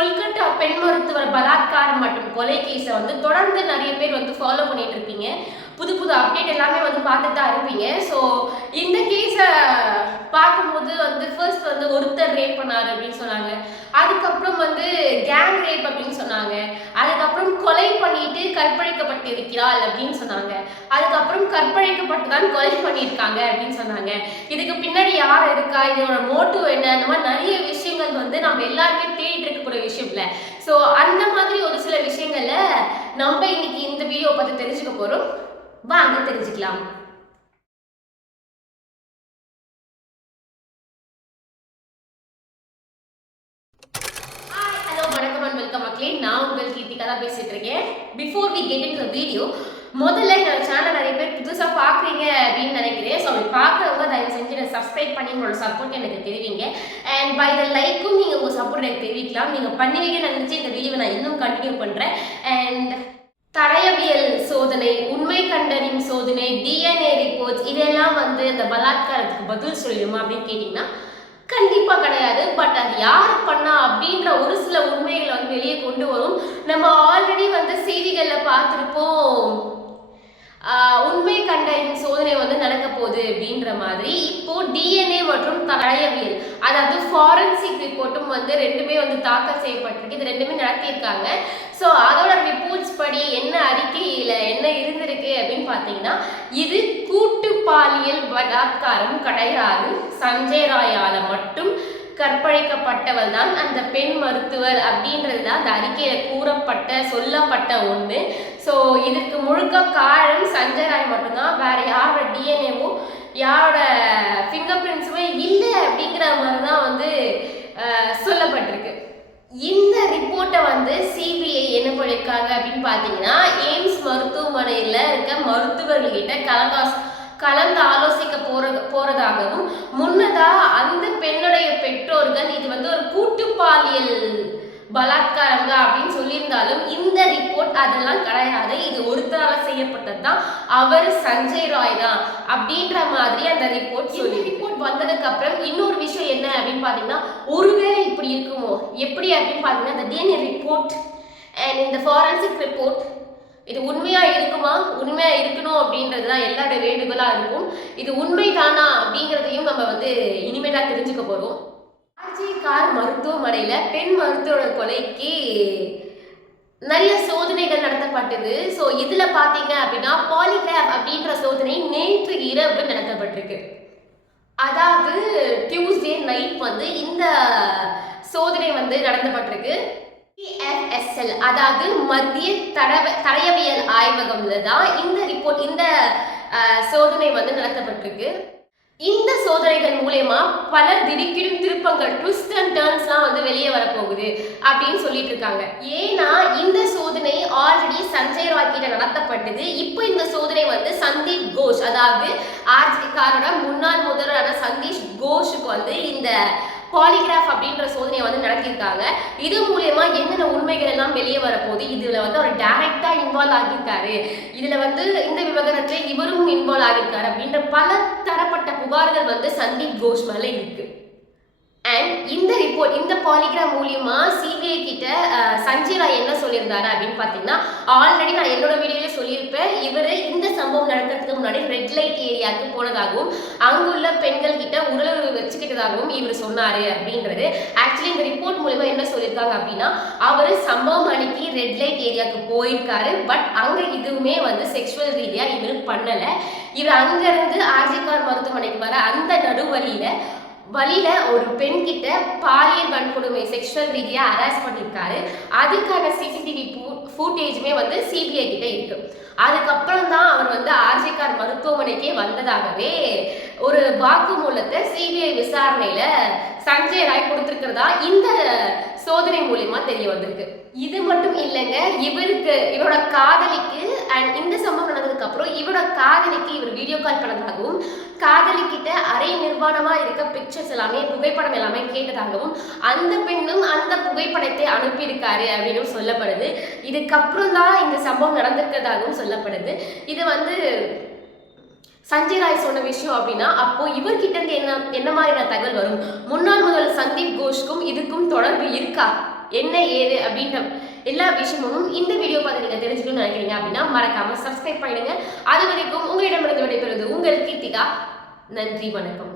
கொல்கட்டா பெண் மருத்துவர் பலாத்காரம் மற்றும் கொலை கேஸை வந்து தொடர்ந்து நிறைய பேர் வந்து ஃபாலோ பண்ணிட்டு இருப்பீங்க புது புது அப்டேட் எல்லாமே வந்து பார்த்துட்டு தான் இருப்பீங்க. ஸோ இந்த கேஸை பார்க்கும்போது வந்து ஃபர்ஸ்ட் வந்து ஒருத்தர் ரேப் பண்ணார் அப்படின்னு சொன்னாங்க. அதுக்கப்புறம் வந்து கேங் ரேப் அப்படின்னு சொன்னாங்க. அதுக்கப்புறம் கொலை பண்ணிட்டு கற்பழிக்கப்பட்டு இருக்கிறாள் அப்படின்னு சொன்னாங்க. அதுக்கப்புறம் கற்பழிக்கப்பட்டு தான் கொலை பண்ணியிருக்காங்க அப்படின்னு சொன்னாங்க. இதுக்கு பின்னாடி யார் இருக்கா? இதோட மோட்டிவ் என்ன அந்த மாதிரி நிறைய விஷயம் விஷயங்கள் வந்து நம்ம எல்லாருமே தேடிட்டு இருக்கக்கூடிய விஷயம் இல்லை. ஸோ அந்த மாதிரி ஒரு சில விஷயங்கள்ல நம்ம இன்னைக்கு இந்த வீடியோ பார்த்து தெரிஞ்சுக்க போறோம். வாங்க தெரிஞ்சுக்கலாம். ஹலோ வணக்கம் அண்ட் வெல்கம் மக்களே. நான் உங்கள் கீர்த்திகா தான் பேசிட்டு இருக்கேன். Before we get in video முதல்ல என்னோட சேனல் நிறைய பேர் புதுசாக பார்க்குறீங்க அப்படின்னு நினைக்கிறேன். ஸோ அப்படி பார்க்குறவங்க தயவு செஞ்சு எனக்கு சப்ஸ்கிரைப் பண்ணி உங்களோட சப்போர்ட் எனக்கு தெரிவிங்க. அண்ட் பை த லைக்கும் நீங்கள் உங்கள் சப்போர்ட் எனக்கு தெரிவிக்கலாம். நீங்கள் பண்ணுவீங்கன்னு நினச்சி இந்த வீடியோவை நான் இன்னும் கண்டினியூ பண்ணுறேன் அண்ட் தடயவியல் சோதனை உண்மை கண்டறியும் சோதனை டிஎன்ஏ ரிப்போர்ட்ஸ் இதெல்லாம் வந்து அந்த பலாத்காரத்துக்கு பதில் சொல்லுமா அப்படின்னு கேட்டிங்கன்னா கண்டிப்பாக கிடையாது. பட் அது யார் பண்ணா அப்படின்ற ஒரு சில உண்மைகளை வந்து வெளியே கொண்டு வரும். நம்ம ஆல்ரெடி வந்து செய்திகளில் பார்த்துருப்போம். உண்மை கண்டறியும் சோதனை வந்து நடக்க போகுது அப்படின்ற மாதிரி இப்போ டிஎன்ஏ மற்றும் தடயவியல் அதாவது ஃபாரன்சிக் ரிப்போர்ட்டும் வந்து ரெண்டுமே வந்து தாக்கல் செய்யப்பட்டிருக்கு. இது ரெண்டுமே நடத்தியிருக்காங்க. ஸோ அதோட ரிப்போர்ட்ஸ் படி என்ன அறிக்கையில் என்ன இருந்திருக்கு அப்படின்னு பார்த்தீங்கன்னா இது கூட்டு பாலியல் பலாத்காரம் கிடையாது. சஞ்சய் ராயால மட்டும் கற்பழிக்கப்பட்டவள் தான் அந்த பெண் மருத்துவர் அப்படின்றது தான் அந்த அறிக்கையில் கூறப்பட்ட சொல்லப்பட்ட ஒன்று ஸோ இதுக்கு முழுக்க காரணம் சஞ்சய் ராய் மட்டும்தான். வேறு யாரோட டிஎன்ஏவும் யாரோட ஃபிங்கர் பிரிண்ட்ஸுமே இல்லை அப்படிங்கிற மாதிரி தான் வந்து சொல்லப்பட்டிருக்கு. இந்த ரிப்போர்ட்டை வந்து சிபிஐ என்ன பண்ணியிருக்காங்க அப்படின்னு பார்த்தீங்கன்னா எய்ம்ஸ் மருத்துவமனையில் இருக்க மருத்துவர்கள்கிட்ட கலந்தாஸ் கலந்து ஆலோசிக்க போற போறதாகவும் முன்னதா அந்த பெண்ணுடைய பெற்றோர்கள் இது வந்து ஒரு கூட்டு பாலியல் பலாத்காரம் தான் அப்படின்னு சொல்லியிருந்தாலும் இந்த ரிப்போர்ட் அதெல்லாம் கிடையாது. இது ஒருத்தரால் செய்யப்பட்டது தான் அவர் சஞ்சய் ராய் தான் அப்படின்ற மாதிரி அந்த ரிப்போர்ட் சொல்லி ரிப்போர்ட் வந்ததுக்கு அப்புறம் இன்னொரு விஷயம் என்ன அப்படின்னு பார்த்தீங்கன்னா ஒருவேளை இப்படி இருக்குமோ? எப்படி அப்படின்னு பார்த்தீங்கன்னா இந்த டிஎன்ஏ ரிப்போர்ட் அண்ட் இந்த ஃபாரன்சிக் ரிப்போர்ட் இது உண்மையா இருக்குமா? அப்படிங்கிறது தான் எல்லாரோட வேண்டுகோளாக இருக்கும். இது உண்மைதானா அப்படிங்கிறதையும் நம்ம வந்து இனிமேலாக தெரிஞ்சுக்க போகிறோம் ஆர்ஜி கார் மருத்துவமனையில பெண் மருத்துவர் கொலைக்கு நிறைய சோதனைகள் நடத்தப்பட்டது. ஸோ இதில் பார்த்தீங்க அப்படின்னா பாலிகிராப் அப்படின்ற சோதனை நேற்று இரவு நடத்தப்பட்டிருக்கு. அதாவது டியூஸ்டே நைட் வந்து இந்த சோதனை வந்து நடத்தப்பட்டிருக்கு. PFSL அதாவது மத்திய தடவ தடயவியல் ஆய்வகம்ல தான் இந்த ரிப்போர்ட் இந்த சோதனை வந்து நடத்தப்பட்டிருக்கு. இந்த சோதனைகள் மூலயமா பல திடுக்கிடும் திருப்பங்கள் ட்விஸ்ட் அண்ட் டேர்ன்ஸ்லாம் வந்து வெளியே வரப்போகுது அப்படின்னு சொல்லிட்டு இருக்காங்க ஏன்னா இந்த சோதனை ஆல்ரெடி சஞ்சய் ராய் கிட்ட நடத்தப்பட்டது. இப்போ இந்த சோதனை வந்து சந்தீப் கோஷ் அதாவது ஆர்ஜிக்காரோட முன்னாள் முதல்வரான சந்தீஷ் கோஷுக்கு வந்து இந்த பாலிகிராஃப் அப்படின்ற சோதனையை வந்து நடத்தியிருக்காங்க. இது மூலயமா என்னென்ன உண்மைகள் எல்லாம் வெளியே வரப்போகுது? இதுல வந்து அவர் டைரக்டா இன்வால்வ் ஆகியிருக்காரு. இதுல வந்து இந்த விவகாரத்துல இவரும் இன்வால்வ் ஆகியிருக்காரு அப்படின்ற பல தரப்பட்ட புகார்கள் வந்து சந்தீப் கோஷ் மேல இருக்கு. அண்ட் இந்த ரிப்போர்ட் இந்த பாலிகிராம் மூலியமா சிபிஐ கிட்ட சஞ்சய் ராய் என்ன சொல்லியிருந்தாரு அப்படின்னு பார்த்தீங்கன்னா ஆல்ரெடி நான் என்னோட வீடியோல சொல்லியிருப்பேன். இவர் இந்த சம்பவம் நடக்கிறதுக்கு முன்னாடி ரெட் லைட் ஏரியாவுக்கு போனதாகவும் அங்குள்ள பெண்கள் கிட்ட உடலுறவு வச்சுக்கிட்டதாகவும் இவர் சொன்னாரு அப்படின்றது. ஆக்சுவலி இந்த ரிப்போர்ட் மூலியமா என்ன சொல்லியிருக்காங்க அப்படின்னா அவர் சம்பவம் அன்னைக்கு ரெட் லைட் ஏரியாவுக்கு போயிருக்காரு. பட் அங்கே இதுவுமே வந்து செக்ஷுவல் ரீதியாக இவர் பண்ணலை. இவர் அங்கேருந்து ஆர்ஜிகார் மருத்துவமனைக்கு வர அந்த நடுவழியில் வழியில் ஒரு பெண்கிட்ட பாலியல் வன்கொடுமை செக்ஷுவல் ரீதியாக ஹராஸ் பண்ணியிருக்காரு அதுக்கான சிசிடிவி ஃபூட்டேஜுமே வந்து சிபிஐ கிட்ட இருக்கு. அதுக்கப்புறம் தான் அவர் வந்து ஆர்ஜிகார் மருத்துவமனைக்கே வந்ததாகவே ஒரு வாக்குமூலத்தை சிபிஐ விசாரணையில் சஞ்சய் ராய் கொடுத்துருக்கிறதா? இந்த சோதனை மூலியமா தெரிய வந்திருக்கு. இது மட்டும் இல்லைங்க இவருக்கு இவரோட காதலிக்கு அண்ட் இந்த சம்பவம் நடந்ததுக்கு அப்புறம் இவரோட காதலிக்கு இவர் வீடியோ கால் பண்ணதாகவும் காதலிக்கிட்ட அரை நிர்வாணமா இருக்க பிக்சர்ஸ் எல்லாமே புகைப்படம் எல்லாமே கேட்டதாகவும் அந்த பெண்ணும் அந்த புகைப்படத்தை அனுப்பியிருக்காரு அப்படின்னு சொல்லப்படுது. இதுக்கப்புறம் தான் இந்த சம்பவம் நடந்திருக்கிறதாகவும் சொல்லப்படுது. இது வந்து சஞ்சய் ராய் சொன்ன விஷயம் அப்படின்னா அப்போ இவர்கிட்ட இருந்து என்ன என்ன மாதிரியான தகவல் வரும்? முன்னாள் முதல் சந்தீப் கோஷ்க்கும் இதுக்கும் தொடர்பு இருக்கா? என்ன ஏது அப்படின்ற எல்லா விஷயமும் இந்த வீடியோ பார்த்து நீங்க தெரிஞ்சுக்கணும்னு நினைக்கிறீங்க அப்படின்னா மறக்காம சப்ஸ்கிரைப் பண்ணிடுங்க. அது வரைக்கும் உங்களிடமிருந்து விடைபெறுவது உங்கள் கீர்த்திகா. நன்றி வணக்கம்.